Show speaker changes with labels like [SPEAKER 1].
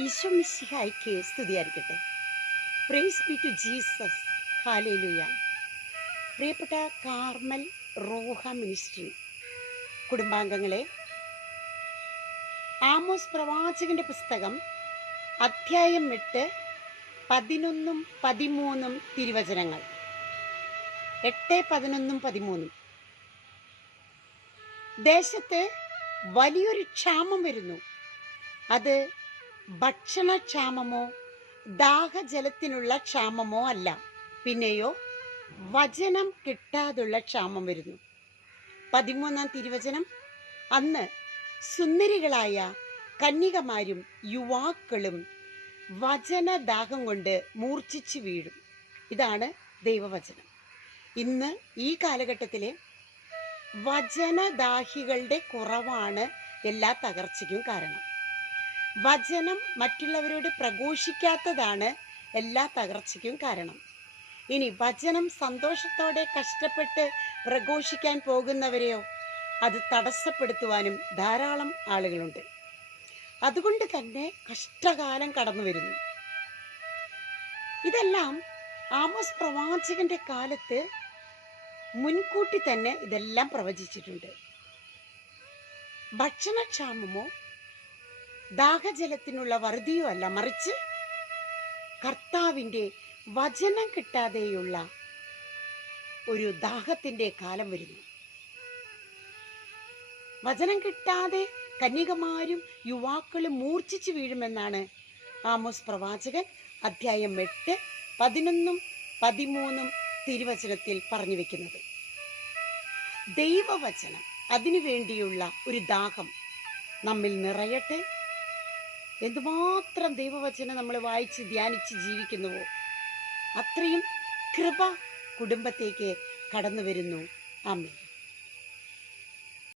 [SPEAKER 1] ഈശോമിശിഹായിക്ക് സ്തുതിയായിരിക്കട്ടെ. Praise be to Jesus hallelujah പ്രിയപ്പെട്ട Carmel Roha ministry കുടുംബാംഗങ്ങളെ ആമോസ് പ്രവാചകന്റെ പുസ്തകം അധ്യായം എട്ട് പതിനൊന്നും പതിമൂന്നും തിരുവചനങ്ങൾ. എട്ട് പതിനൊന്നും പതിമൂന്നും. ദേശത്ത് വലിയൊരു ക്ഷാമം വരുന്നു. അത് ഭക്ഷണക്ഷാമമോ ദാഹജലത്തിനുള്ള ക്ഷാമമോ അല്ല. പിന്നെയോ വചനം കിട്ടാതുള്ള ക്ഷാമം വരുന്നു. പതിമൂന്നാം തിരുവചനം. അന്ന് സുന്ദരികളായ കന്യകമാരും യുവാക്കളും വചനദാഹം കൊണ്ട് മൂർച്ഛിച്ചു വീഴും. ഇതാണ് ദൈവവചനം. ഇന്ന് ഈ കാലഘട്ടത്തിലെ വചനദാഹികളുടെ കുറവാണ് എല്ലാ തകർച്ചയ്ക്കും കാരണം. വചനം മറ്റുള്ളവരോട് പ്രഘോഷിക്കാത്തതാണ് എല്ലാ തകർച്ചയ്ക്കും കാരണം. ഇനി വചനം സന്തോഷത്തോടെ കഷ്ടപ്പെട്ട് പ്രഘോഷിക്കാൻ പോകുന്നവരെയോ അത് തടസ്സപ്പെടുത്തുവാനും ധാരാളം ആളുകളുണ്ട്. അതുകൊണ്ട് തന്നെ കഷ്ടകാലം കടന്നു വരുന്നു. ഇതെല്ലാം ആമോസ് പ്രവാചകന്റെ കാലത്ത് മുൻകൂട്ടി തന്നെ ഇതെല്ലാം പ്രവചിച്ചിട്ടുണ്ട്. ഭക്ഷണക്ഷാമമോ ദാഹജലത്തിനുള്ള വറുതിയോ അല്ല മറിച്ച് കർത്താവിന്റെ വചനം കിട്ടാതെയുള്ള ഒരു ദാഹത്തിന്റെ കാലം വരുന്നു. വചനം കിട്ടാതെ കന്യകമാരും യുവാക്കളും മൂർച്ഛിച്ചു വീഴുമെന്നാണ് ആമോസ് പ്രവാചകൻ അധ്യായം എട്ട് പതിനൊന്നും പതിമൂന്നും തിരുവചനത്തിൽ പറഞ്ഞു വെക്കുന്നത്. ദൈവവചനം അതിനു വേണ്ടിയുള്ള ഒരു ദാഹം നമ്മിൽ നിറയട്ടെ. എന്തുമാത്രം ദൈവവചനം നമ്മൾ വായിച്ച് ധ്യാനിച്ച് ജീവിക്കുന്നുവോ അത്രയും കൃപ കുടുംബത്തേക്ക് കടന്നു വരുന്നു. ആമേ